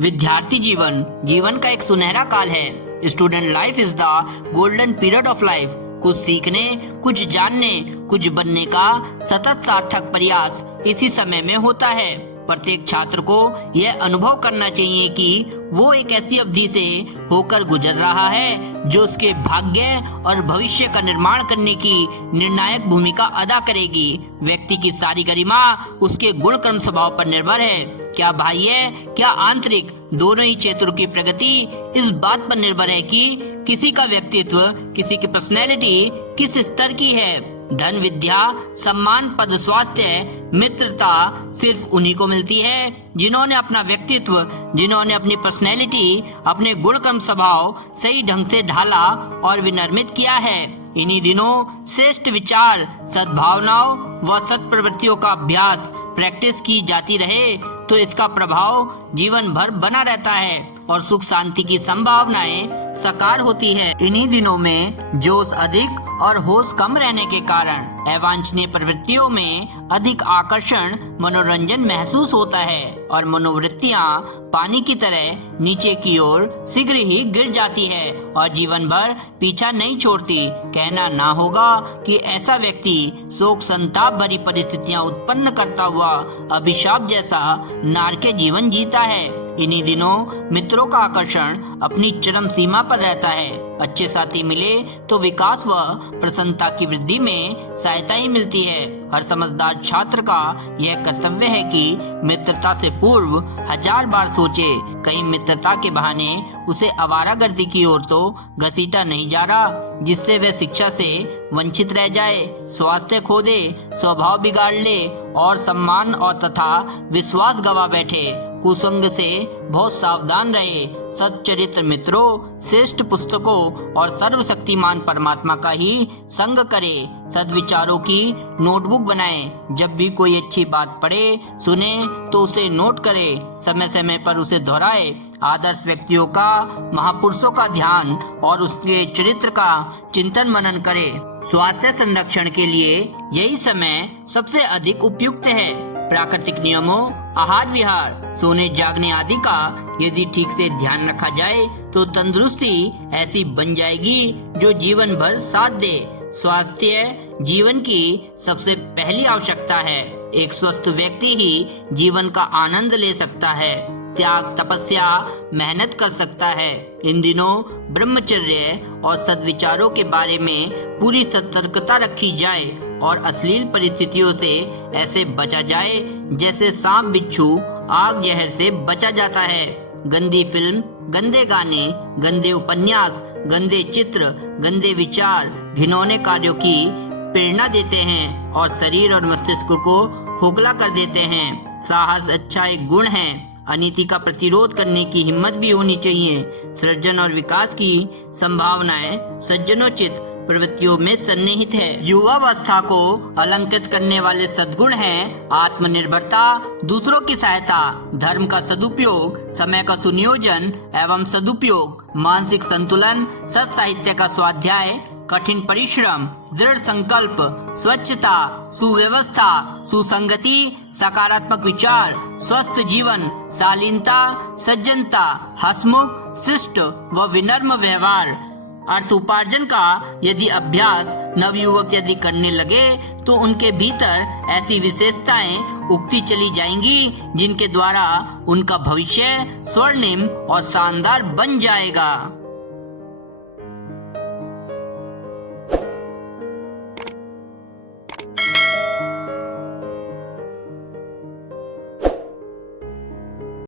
विद्यार्थी जीवन जीवन का एक सुनहरा काल है। Student life is the golden period of life. कुछ सीखने, कुछ जानने, कुछ बनने का सतत सार्थक प्रयास इसी समय में होता है। प्रत्येक छात्र को यह अनुभव करना चाहिए कि वो एक ऐसी अवधि से होकर गुजर रहा है जो उसके भाग्य और भविष्य का निर्माण करने की निर्णायक भूमिका अदा करेगी। व्यक्ति की सारी गरिमा उसके गुण कर्म स्वभाव पर निर्भर है। क्या बाह्य, क्या आंतरिक, दोनों ही क्षेत्रों की प्रगति इस बात पर निर्भर है कि किसी का व्यक्तित्व, किसी की पर्सनैलिटी किस स्तर की है। धन, विद्या, सम्मान, पद, स्वास्थ्य, मित्रता सिर्फ उन्हीं को मिलती है जिन्होंने अपना व्यक्तित्व, जिन्होंने अपनी पर्सनैलिटी, अपने गुण कर्म स्वभाव सही ढंग से ढाला और विनिर्मित किया है। इन्हीं दिनों श्रेष्ठ विचार, सद्भावनाओं व सत्प्रवृत्तियों का अभ्यास, प्रैक्टिस की जाती रहे तो इसका प्रभाव जीवन भर बना रहता है और सुख शांति की संभावनाएं साकार होती है। इन्हीं दिनों में जोश अधिक और होश कम रहने के कारण अवांछनीय प्रवृत्तियों में अधिक आकर्षण, मनोरंजन महसूस होता है और मनोवृत्तियां पानी की तरह नीचे की ओर शीघ्र ही गिर जाती है और जीवन भर पीछा नहीं छोड़ती। कहना ना होगा कि ऐसा व्यक्ति शोक संताप भरी परिस्थितियां उत्पन्न करता हुआ अभिशाप जैसा नारकीय जीवन जीता है। इन्हीं दिनों मित्रों का आकर्षण अपनी चरम सीमा पर रहता है। अच्छे साथी मिले तो विकास व प्रसन्नता की वृद्धि में सहायता ही मिलती है। हर समझदार छात्र का यह कर्तव्य है कि मित्रता से पूर्व 1000 बार सोचे, कहीं मित्रता के बहाने उसे आवारागर्दी की ओर तो घसीटा नहीं जा रहा जिससे वह शिक्षा से वंचित रह जाए, स्वास्थ्य खो दे, स्वभाव बिगाड़ ले और सम्मान और तथा विश्वास गवा बैठे। कुसंग से बहुत सावधान रहे। सच्चरित्र मित्रों, श्रेष्ठ पुस्तकों और सर्वशक्तिमान परमात्मा का ही संग करे। सद्विचारों की नोटबुक बनाए। जब भी कोई अच्छी बात पढ़े, सुने तो उसे नोट करे, समय समय पर उसे दोहराए। आदर्श व्यक्तियों का, महापुरुषों का ध्यान और उसके चरित्र का चिंतन मनन करे। स्वास्थ्य संरक्षण के लिए यही समय सबसे अधिक उपयुक्त है। प्राकृतिक नियमों, आहार विहार, सोने जागने आदि का यदि ठीक से ध्यान रखा जाए तो तंदुरुस्ती ऐसी बन जाएगी जो जीवन भर साथ दे। स्वास्थ्य जीवन की सबसे पहली आवश्यकता है। एक स्वस्थ व्यक्ति ही जीवन का आनंद ले सकता है, त्याग, तपस्या, मेहनत कर सकता है। इन दिनों ब्रह्मचर्य और सद्विचारों के बारे में पूरी सतर्कता रखी जाए और अश्लील परिस्थितियों से ऐसे बचा जाए जैसे सांप, बिच्छू, आग, जहर से बचा जाता है। गंदी फिल्म, गंदे गाने, गंदे उपन्यास, गंदे चित्र, गंदे विचार घिनौने कार्यों की प्रेरणा देते हैं और शरीर और मस्तिष्क को खोखला कर देते हैं। साहस अच्छा एक गुण है। अनीति का प्रतिरोध करने की हिम्मत भी होनी चाहिए। सृजन और विकास की संभावनाएं सज्जनोचित प्रवृत्तियों में सन्निहित है। युवावस्था को अलंकृत करने वाले सद्गुण हैं आत्मनिर्भरता, दूसरों की सहायता, धर्म का सदुपयोग, समय का सुनियोजन एवं सदुपयोग, मानसिक संतुलन, सत साहित्य का स्वाध्याय, कठिन परिश्रम, दृढ़ संकल्प, स्वच्छता, सुव्यवस्था, सुसंगति, सकारात्मक विचार, स्वस्थ जीवन, शालीनता, सज्जनता, हंसमुख, शिष्ट व विनम्र व्यवहार। अर्थ उपार्जन का यदि अभ्यास नवयुवक यदि करने लगे तो उनके भीतर ऐसी विशेषताएं उगती चली जाएंगी जिनके द्वारा उनका भविष्य स्वर्णिम और शानदार बन जाएगा।